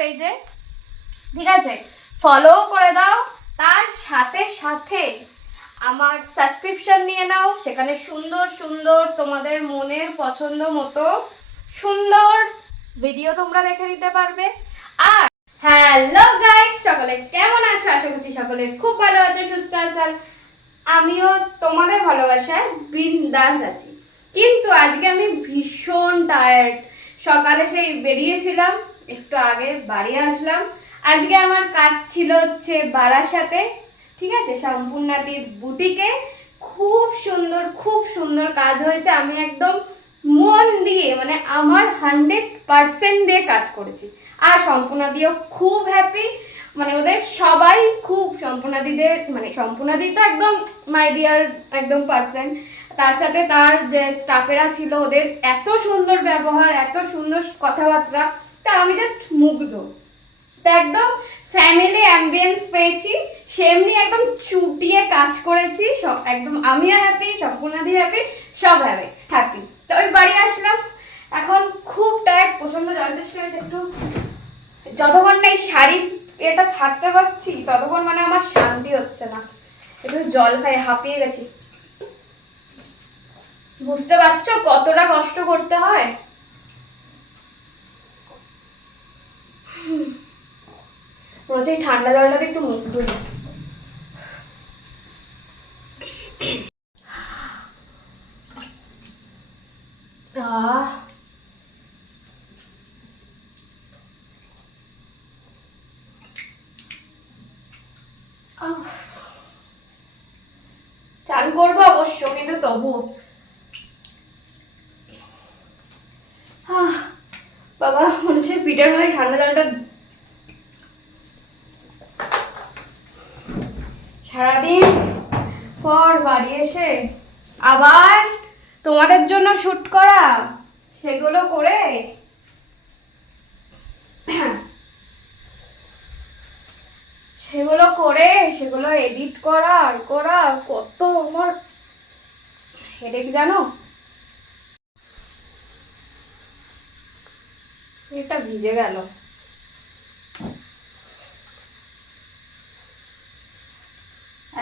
পেজে, ঠিক আছে? ফলো করে দাও, তার সাথে সাথে আমার সাবস্ক্রিপশন নিয়ে নাও। সেখানে সুন্দর সুন্দর তোমাদের মনের পছন্দ মতো সুন্দর ভিডিও তোমরা দেখে নিতে পারবে। আর হ্যালো গাইস, সকলে কেমন আছো? আশা করছি সকলে খুব ভালো আছে, সুস্থ আছে। আমিও তোমাদের ভালোবাসায় বিন্দাস আছি। কিন্তু আজকে আমি ভীষণ টায়ার্ড। সকালে সেই বেরিয়েছিলাম, একটু আগে বাড়ি আসলাম। আজকে আমার কাজ ছিল হচ্ছে বারাসাতে, ঠিক আছে, সম্পূর্ণাদির বুটিকে। খুব সুন্দর কাজ হয়েছে। আমি একদম মন দিয়ে, মানে আমার 100% দিয়ে কাজ করেছি। আর সম্পূর্ণাদিও খুব হ্যাপি, মানে ওদের সবাই খুব, সম্পূর্ণাদিদের মানে সম্পূর্ণাদি তো একদম মাই ডিয়ার একদম পার্সন, তার সাথে তার যে স্টাফেরা ছিল ওদের এত সুন্দর ব্যবহার, এত সুন্দর কথাবার্তা, তা আমি জাস্ট মুগ্ধ। তা একদম ফ্যামিলি অ্যাম্বিয়েন্স পেয়েছি, সেমনি একদম চুটিয়ে কাজ করেছি। সব একদম আমিও হ্যাপি, সম্পূর্ণাদি হ্যাপি, সব হ্যাপি। তো ওই বাড়ি আসলাম, এখন খুব টায়ার্ড, প্রচন্ড জল চেষ্টা হয়েছে। একটু যতক্ষণ না এই শাড়ি এটা ছাড়তে পারছি ততক্ষণ মানে আমার শান্তি হচ্ছে না। একটু জল খাই, হাঁপিয়ে গেছি। বুঝতে পারছো কতটা কষ্ট করতে হয়? বলছি ঠান্ডা জলটাতে একটু মুখ ধুই। চান করবো অবশ্য, কিন্তু তবু বাবা মনে হচ্ছে পিঠের মধ্যে ঠান্ডা জলটা। সারাদিন পর বাড়ি এসে আবার তোমাদের জন্য শুট করা, সেগুলো করে সেগুলো এডিট করা কত আমার হেডেক জানো। এটা ভিজে গেল।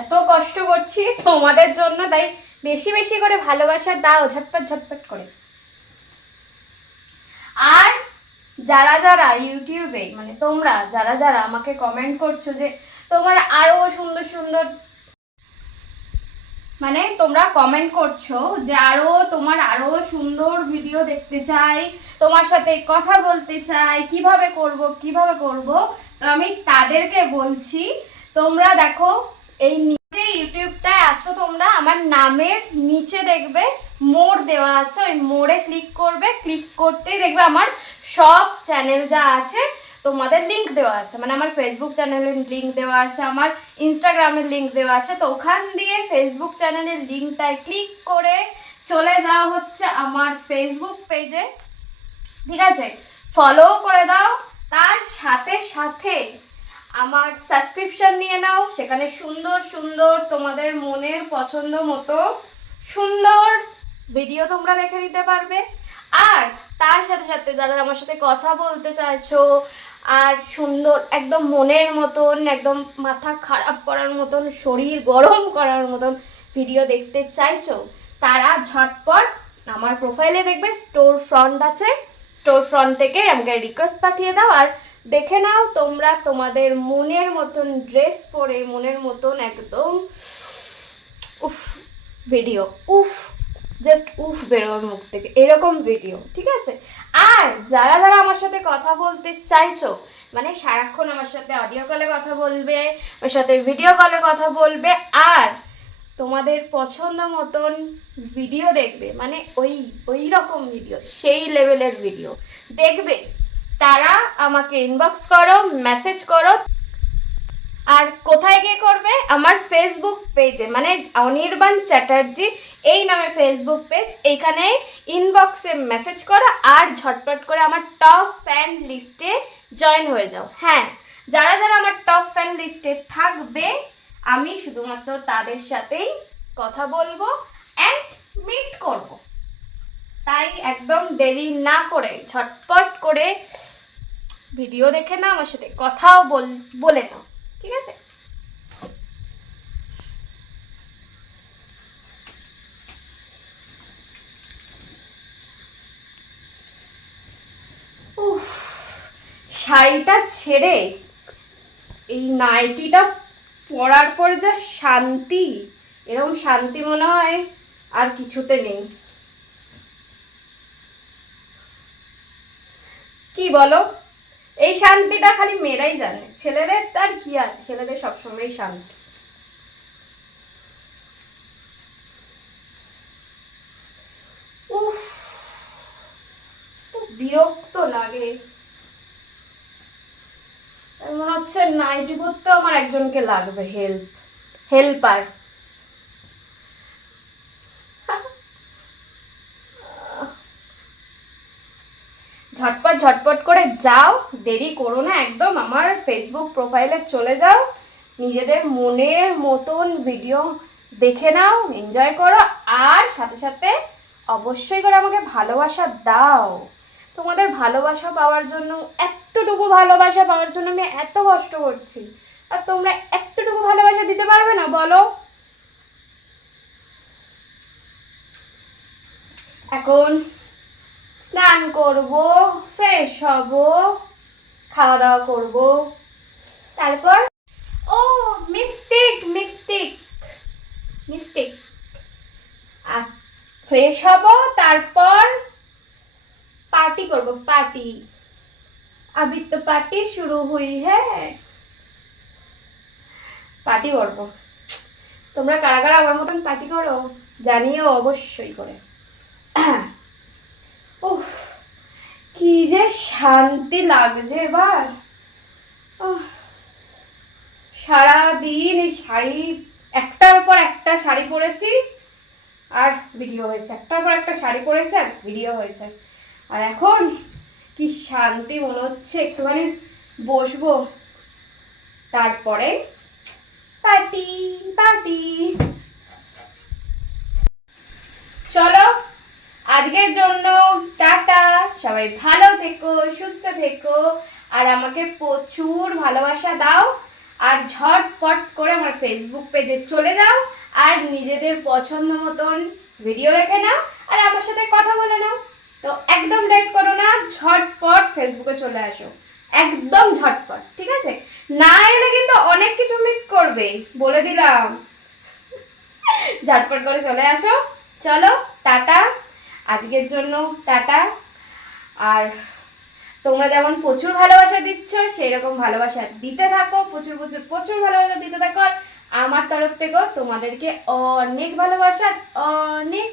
এত কষ্ট করছি তোমাদের জন্য, তাই বেশি বেশি করে ভালোবাসা দাও, ঝটপট করে। আর যারা যারা ইউটিউবে, মানে তোমরা যারা আমাকে কমেন্ট করছো যে তোমার আরো সুন্দর, মানে তোমরা কমেন্ট করছো যে তোমার আরো সুন্দর ভিডিও দেখতে চাই, তোমার সাথে কথা বলতে চাই, কিভাবে করব। তো আমি তাদেরকে বলছি, তোমরা দেখো এই নিচে ইউটিউবটায় আছো তোমরা, আমার নামের নিচে দেখবে মোড় দেওয়া আছে, ওই মোড়ে ক্লিক করবে। ক্লিক করতেই দেখবে আমার সব চ্যানেল যা আছে তোমাদের লিংক দেওয়া আছে, মানে আমার ফেসবুক চ্যানেলের লিংক দেওয়া আছে, আমার ইনস্টাগ্রামের লিংক দেওয়া আছে। তো ওখান দিয়ে ফেসবুক চ্যানেলের লিংকটায় ক্লিক করে চলে যাওয়া হচ্ছে আমার ফেসবুক পেজে, ঠিক আছে? ফলো করে দাও, তার সাথে সাথে আমার সাবস্ক্রিপশন নিয়ে নাও। সেখানে সুন্দর সুন্দর তোমাদের মনের পছন্দ মতো সুন্দর ভিডিও তোমরা দেখে নিতে পারবে। আর তার সাথে সাথে যারা আমার সাথে কথা বলতে চাইছো, আর সুন্দর একদম মনের মতন, একদম মাথা খারাপ করার মতন, শরীর গরম করার মতন ভিডিও দেখতে চাইছো, তারা ঝটপট আমার প্রোফাইলে দেখবে স্টোর ফ্রন্ট আছে, স্টোর ফ্রন্ট থেকে আমাকে রিকোয়েস্ট পাঠিয়ে দাও। আর দেখে নাও তোমরা তোমাদের মনের মতন ড্রেস পরে, মনের মতন একদম উফ ভিডিও, জাস্ট বেরোর মুখ থেকে এরকম ভিডিও, ঠিক আছে? আর যারা আমার সাথে কথা বলতে চাইছো, মানে সারাক্ষণ আমার সাথে অডিও কলে কথা বলবে, আমার সাথে ভিডিও কলে কথা বলবে, আর তোমাদের পছন্দ মতন ভিডিও দেখবে, মানে ওই রকম ভিডিও, সেই লেভেলের ভিডিও দেখবে, তারা আমাকে ইনবক্স করো, মেসেজ করো। আর কোথায় গিয়ে করবে? আমার ফেসবুক পেজে, মানে অনির্বাণ চ্যাটার্জি এই নামে ফেসবুক পেজ, এইখানে ইনবক্সে মেসেজ করো আর ঝটপট করে আমার টপ ফ্যান লিস্টে জয়েন হয়ে যাও। হ্যাঁ, যারা আমার টপ ফ্যান লিস্টে থাকবে, আমি শুধুমাত্র তাদের সাথেই কথা বলবো অ্যান্ড মিট করব। তাই একদম দেরি না করে ঝটপট করে ভিডিও দেখে নাও, আমার সাথে কথাও বলে নাও, ঠিক আছে? উফ, শাড়িটা ছেড়ে এই নাইটিটা পরার পর যা শান্তি, এরকম শান্তি মনে হয় আর কিছুতে নেই। কি বলো? এই শান্তিটা খালি মেয়েরাই জানে, ছেলেদের তার কি আছে, ছেলেদের সবসময় শান্তি। উফ, তো বিরক্ত লাগে, মনে হচ্ছে নাইটি পরতে আমার একজনকে লাগবে, হেল্পার। ঝটপট ঝটপট করে যাও, দেরি করো না একদম, আমার ফেসবুক প্রোফাইলে চলে যাও, নিজেদের মনের মতন ভিডিও দেখে নাও, এনজয় করো, আর সাথে সাথে অবশ্যই করে আমাকে ভালোবাসা দাও। তোমাদের ভালোবাসা পাওয়ার জন্য, এতটুকু ভালোবাসা পাওয়ার জন্য আমি এত কষ্ট করছি, আর তোমরা এতটুকু ভালোবাসা দিতে পারবে না বলো? এখন স্নান করব, ফ্রেশ হব, খাওয়া দাওয়া করব, তারপর ও মিস্টেক মিস্টেক মিস্টেক ফ্রেশ হব, তারপর पार्टी করব, पार्टी। अभी तो पार्टी शुरू हुई है, পার্টি করব। তোমরা কারা কারা আমার মতন পার্টি করো জানিও অবশ্যই করে। উফ, কি যে শান্তি লাগছে এবার। সারাদিন এই শাড়ি, একটার পর একটা শাড়ি পরেছি আর ভিডিও হয়েছে, একটার পর একটা শাড়ি পরেছে আর ভিডিও হয়েছে, আর এখন কি শান্তি মনে হচ্ছে একটুখানি বসবো, তারপরে পার্টি পার্টি। চলো আজকের জন্য টাটা, সবাই ভালো থেকো, সুস্থ থেকো, আর আমাকে প্রচুর ভালোবাসা দাও, আর ঝটপট করে আমার ফেসবুক পেজে চলে যাও, আর নিজেদের পছন্দ মতন ভিডিও দেখে নাও, আর আমার সাথে কথা বলে নাও। তো একদম লেট করো না, ঝটপট ফেসবুকে চলে আসো, একদম ঝটপট, ঠিক আছে? না এলে কিন্তু অনেক কিছু মিস করবে, বলে দিলাম। ঝটপট করে চলে আসো। চলো টাটা, আজকের জন্য টাটা। আর তোমরা যেমন প্রচুর ভালোবাসা দিচ্ছ, সেই রকম ভালোবাসা দিতে থাকো, প্রচুর প্রচুর প্রচুর ভালোবাসা দিতে থাকো, আর আমার তরফ থেকেও তোমাদেরকে অনেক ভালোবাসা, অনেক